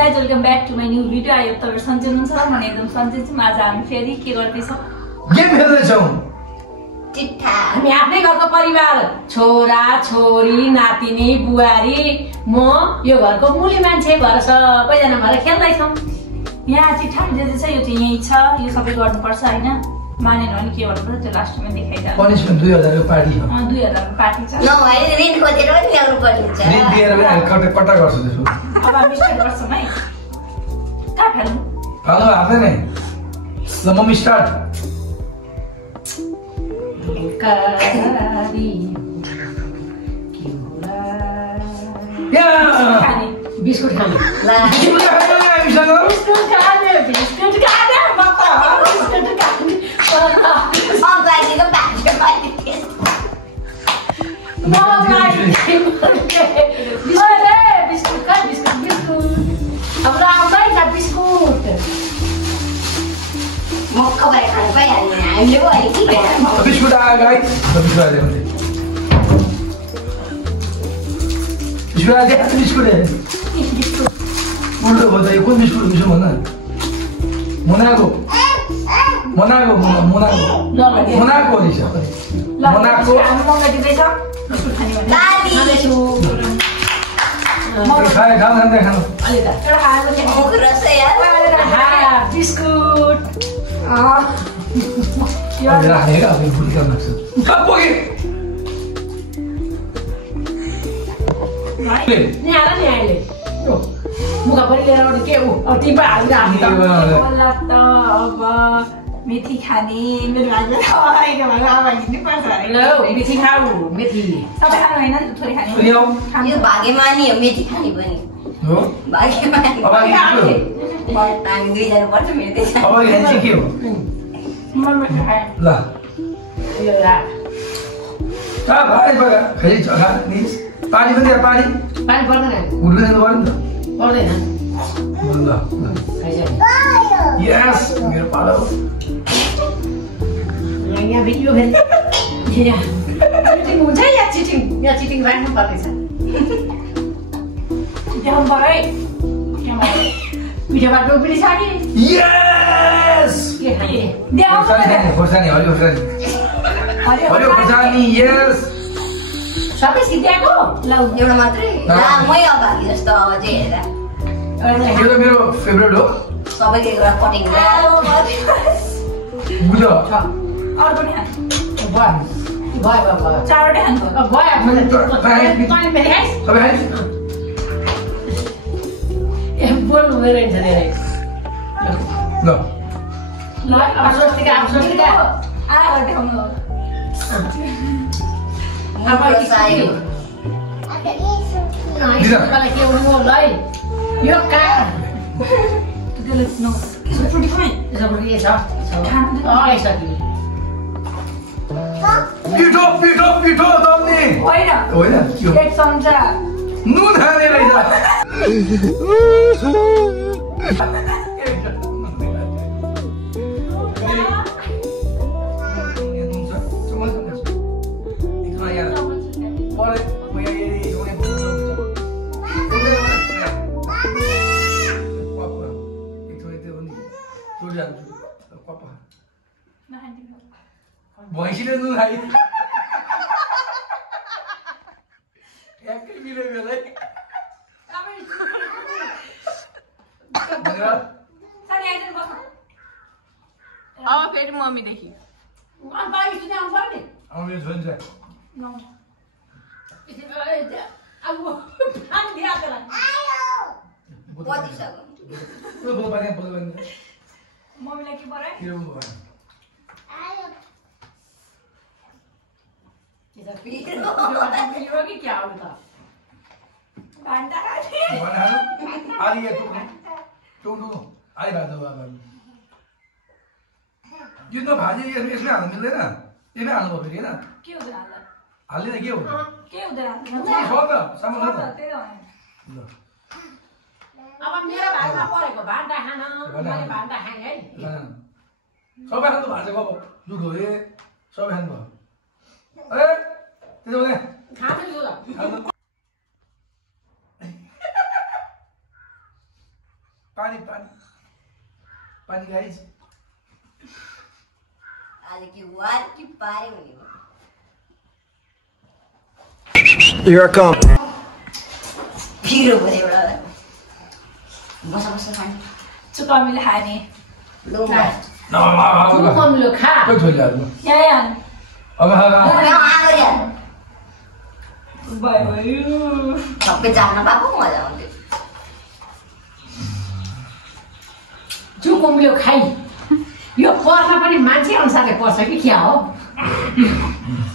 Guys welcome back to my new video. आयो तपाईहरु सन्चै हुनुहुन्छ? म एकदम सन्चै छु। आज हामी फेरि के गर्दैछौं? गेम खेल्दैछौं। चिट्ठा हामी आफ्नै घरको परिवार, छोरा छोरी नातिनी बुहारी म यो घरको मुली मान्छे भएर सबैजना भएर खेल्दैछौं। यहाँ चिट्ठा जे छ यो चाहिँ यही छ। यो सबै गर्नुपर्छ हैन? मानेन भने के गर्नुपर्छ त्यो लास्टमा देखाइदिन्छु। पनिशमेन्ट 2000 को पार्टी हो। 2000 को पार्टी छ। न भाइ रेन्ट खोजेर पनि ल्याउनु पर्छ। रेन्ट दिएर कट्टा गर्छु त्यसो। अब हामी स्टार्ट गर्छौं है। कहाँ खेल्नु? हेलो हाल्दै नै। ल मम्मी स्टार्ट। कारी या बिस्कुट खाने ला बिस्कुट खाने बिस्कुट खाने म त बिस्कुट खाने अगाडिको बाटो पाइन्छ। बिस्कुट खा बिस्कुट बिस्कुट हाम्रो आउँदै छ बिस्कुट मक्क भएर खानु पाइहाल्ने हामीले पो अहिले के गर्नु? बिस्कुट आयो गाइस। बिस्कुट आयो भने बिस्कुट आयो बिस्कुट है। उल्टो हो त यो कुन बिस्कुट मिसो भन। मोनाको मोनाको मोनाको मोनाको रहेछ। मोनाको हामी मगा दिँदै छ बिस्कुट खाने भने। लाली खाए खानु खानु खानु। अलि त एउटा खाएको थियो। मुख रस यार बिस्कुट यो राखेर अब भुटी गर्न सक्छ। कप पुगे नि आला नि अहिले मुखा पनि लिएर आउने के उ अब टिपा हालेर हामी त होला त अब मेथी खाने मेरो आज आएको भएर अब हिँड्नु पर्छ अरे। ल मेथी खाऊ मेथी सबै खानु हैन थोरै खाने। ल्याऊ। यो भाग्यमानी हो मेथी खाने पनि हो भाग्यमानी। अब हामी दुईजना पर्छ मेरो त्यसमा। अब यहाँ चाहिँ के हो? म मेथी खाए। ल यो ला ता भाइ बगा खै छ नि पानी पनि दिएर पानी पानी पर्दैन उड्दैन पर्यो नि त। पर्दैन ल खाइजा यस मेरो पालो। यहाँ भिडियो फेरि चिटिङ हुन्छ या चिटिङ राख्नु पर्दैछ देखाउनु पर्यो है। पिठो बाटो पनि छ कि यस के खाने देखाउनु पर्यो। खोर्सानी हरियो खोर्सानी हरियो खोर्सानी यस। सबै सिद्ध्याएको ल एउटा मात्रै ला मै अगाडि जस्तो अब चाहिँ हेर यो त मेरो फेभरेट हो। सबैको एउटा कटिङ बुझ्यो अरू पनि खानु। भयो भयो भयो चारवटै खानु पर्यो। भयो सबै खाइ बोल्नु हुँदैन रहेछ धेरै ल ल अब स्वस्तिका आएर देखाउनु हो। मुख रस आयो। मलाई के हुनु होला है यो का त्यसले न छुट्टी खाइ। सबै के छ आइसक्यो पिठो पिठो पिठो दम्ने होइन होइन के हो? 1 चम्चा नुन हाले रहेछ। भैँसीले नुन खाइ एक्लै मिल्यो बेलै अब फेरि मम्मीदेखि आउने छोन्छ। कतिसक्यो मम्मीलाई के पर्यो? कि क्या हो त भान्टा खाने। यो त भाजी यसले हाल्नु मिल्दैन। यसले हाल्नु भयो फेरि होइन के हुँदैन हाल्दा? हाल्दैन के हो? के हुँदैन हाल्दा? छ त सामान छ त। त्यही त भने। ल अब मेरो भागमा परेको भान्डा खान मैले भान्डा खाएँ है सबै खानु भाँचेको अब दुध हो सबै खानु भयो। ए त्यसो भने खानु गाइज आज की वार की पारे हुने Here I come. फिरो भयो एउटा बस बस खाने चुकामीले खाने लो म तू कमलो खा कोही छोरी हाल्नु यहाँ अब भयो सबै जान्न पाएको मजा आउँथ्यो चु कमलो खाइ यो पर्न पनि मान्छे अनुसारले पर्छ कि क्या हो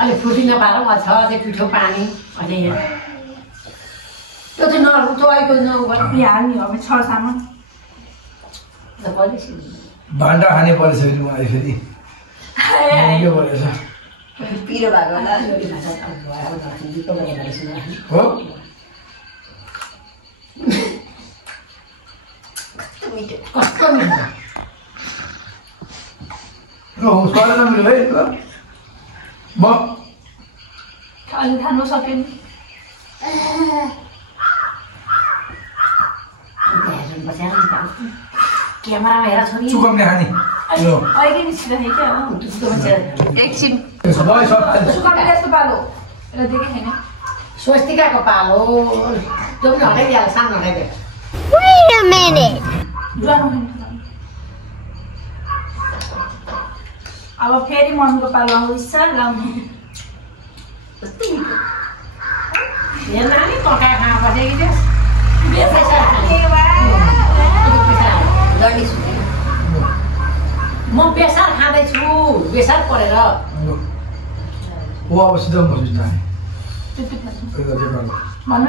अलि फुटी नपाएर म छ त्यो पिठो पानी अझै यहाँ त्यो चाहिँ नरुचोएको हाल्ने हो अब 6 सामान भान्डा खाने परेछ फेरि मलाई फेरि के परेछ पिरो भएको होला हो कस्तो मिठो कस्तो मिठो स्वाद नमिल्यो है ल म अलि खानु सकेन क्यामेरामा हेर छोरी चुकमले खाने यो अहिले निस्किरहेको क्या हो एकछिन भयो सब चुकामी यस्तो पालो यसलाई देखेँ छैन स्वस्तिकाको पालो त्यो पनि हटाइदिहाल्छ सानो हटाइदियो Wait a minute अब फेरि मम्मीको पालो आउँदैछ लाउने हेर्न नि पकाएर खा बसेको लडी सुने म बेसार खाँदैछु बेसार परेर ओ अब सिधै बस्छु जाने भन्नु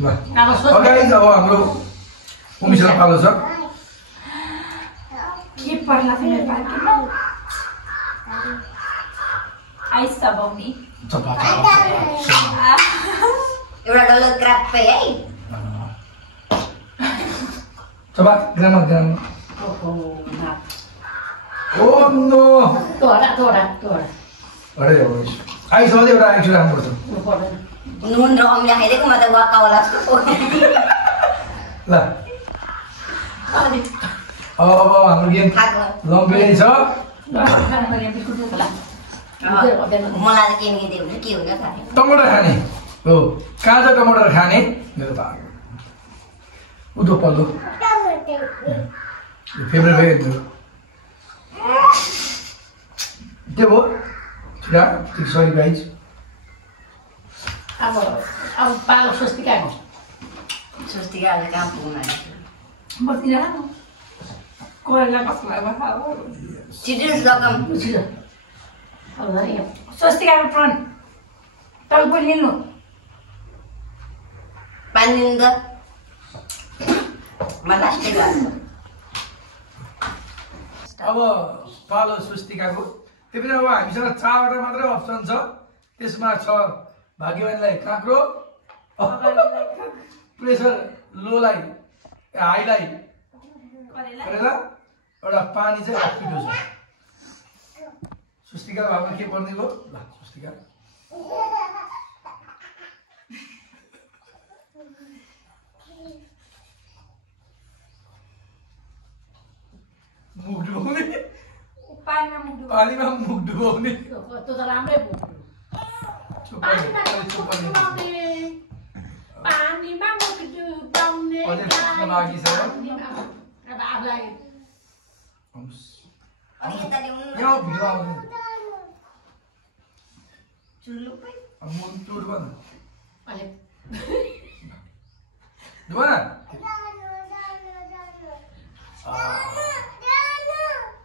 ल अब सोच गाइज अब हाम्रो उमिसको पालो छ के पर्ला थियो मेरो पार्टीमा आइस चबाउने एउटा डल्लो क्राप्पै है चबा ग्राम ओ नो तोरा अरे आइस अझै एउटा आइस राख्नुपर्छ नुन र अमिला खाइदिएको म त वाक्का होला जस्तो ल अब हाम्रो गेम खाएको लम्बी छ मलाई त के निकै हुन्छ के हुन्छ थाहा छैन टमाटर खाने हो काँचो टमाटर खाने मेरो त उदो पल्लो फेभरेट भयो के भयो छिरा सरी गाइज अब पालो स्वस्तिकाको स्वस्तिकाले कहाँ पुग्नु बस्दिन कोइला कसलाई बसाउ चिल्ड्रेन्स रकम स्वस्तिकाको टर्न तपाईँ पो लिनु पानी दिनु त म लास्टै गर्छु अब पालो स्वस्तिकाको त्यो पनि अब हामीसँग 4वटा मात्रै अप्सन छ त्यसमा छ भाग्यवानलाई काँक्रो प्रेसर लोलाई हाईलाई करेला एउटा पानी चाहिँ पिठो छ स्वस्तिका भावमा के पर्ने भयो ल स्वस्तिका मुख डुबाउने पानीमा मुख डुबाउने त्यो त राम्रै भयो पानीमा मुख डुबाउने अब आफूलाई अनि यता ल्याउनु यहाँ भिडियो आउँदैन चुल्लुकै मुख डुबा न अहिले डुबा न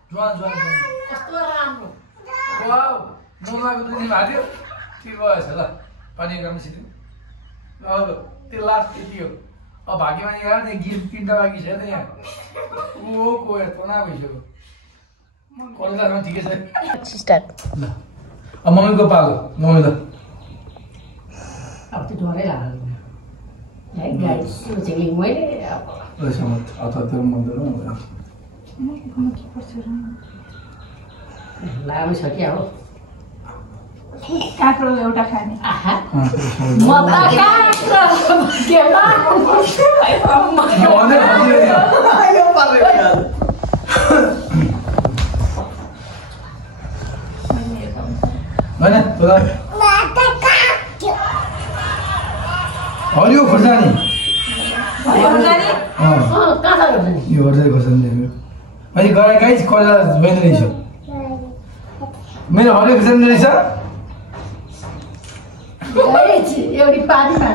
जुवान कस्तो राम्रो वाउ मोमाको 2 दिन भाग्यो के भएछ ल पानी गर्न सिधै अब त्यो लास्ट यति हो अब भाग्यमानी गएर त्यहाँ गिफ्ट 3टा बाँकी छ त यहाँ ओ को तना भइसक्यो कलेजमा ठिकै छ स्टार्ट ल अब मम्मीको पालो मम्मी ल अब त्यो डरै लाग्यो है गाइस यो चाहिँ मैले समत अथवा मन्दिर लामै छ क्या हो काँक्रो एउटा खाने आहा म म त काँक्रो के हरियो खुर्सानी कहाँ छ नि यो हरियो खुर्सानी मैले गरे गाइस कलेज बहिनी रहेछ मेरो हरियो खुर्सानी रहेछ एउटी पानीमा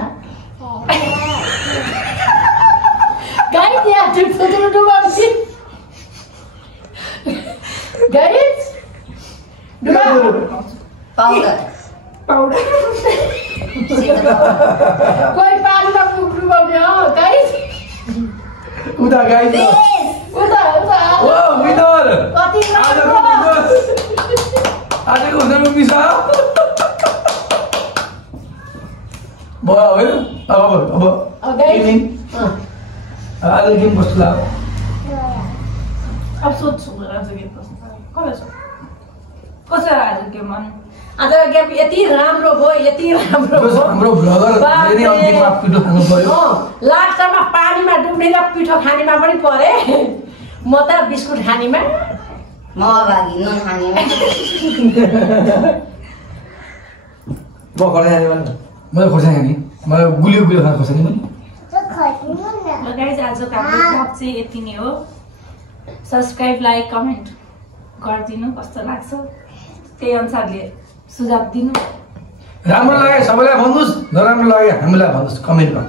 गाई त्यहाँ ठुल्ठुलो डुबाउँछ गाई पाउडर कोही पानीमा डुबाउने हो गाई उता गाई उता ओ विनर कति आजको हुँदैन मिसा भयो अब गाई आज गेम कस्तो लाग्यो अब सोध्छु आज गेम कस्तो कसो आज गेम मन आज गेम यति राम्रो भयो हाम्रो ब्लगर धेरै अन्तिममा पिठो खानु पर्यो लास्टमा पानीमा डुब्ने र पिठो खानेमा पनि परे म त बिस्कुट खानेमा म अगाडि नुन खानेमा म खोर्सानी खाने मैले खोर्सानी खाने मलाई गुलियो खानु खोर्सानी पनि गाइज आजको हाम्रो ब्लग चाहिँ यति नै हो सब्सक्राइब लाइक कमेन्ट गरिदिनु कस्तो लाग्छ त्यही अनुसारले सुझाव दिनु राम्रो लाग्यो सबैलाई भन्नुहोस् नराम्रो लाग्यो हामीलाई भन्नुहोस् कमेन्टमा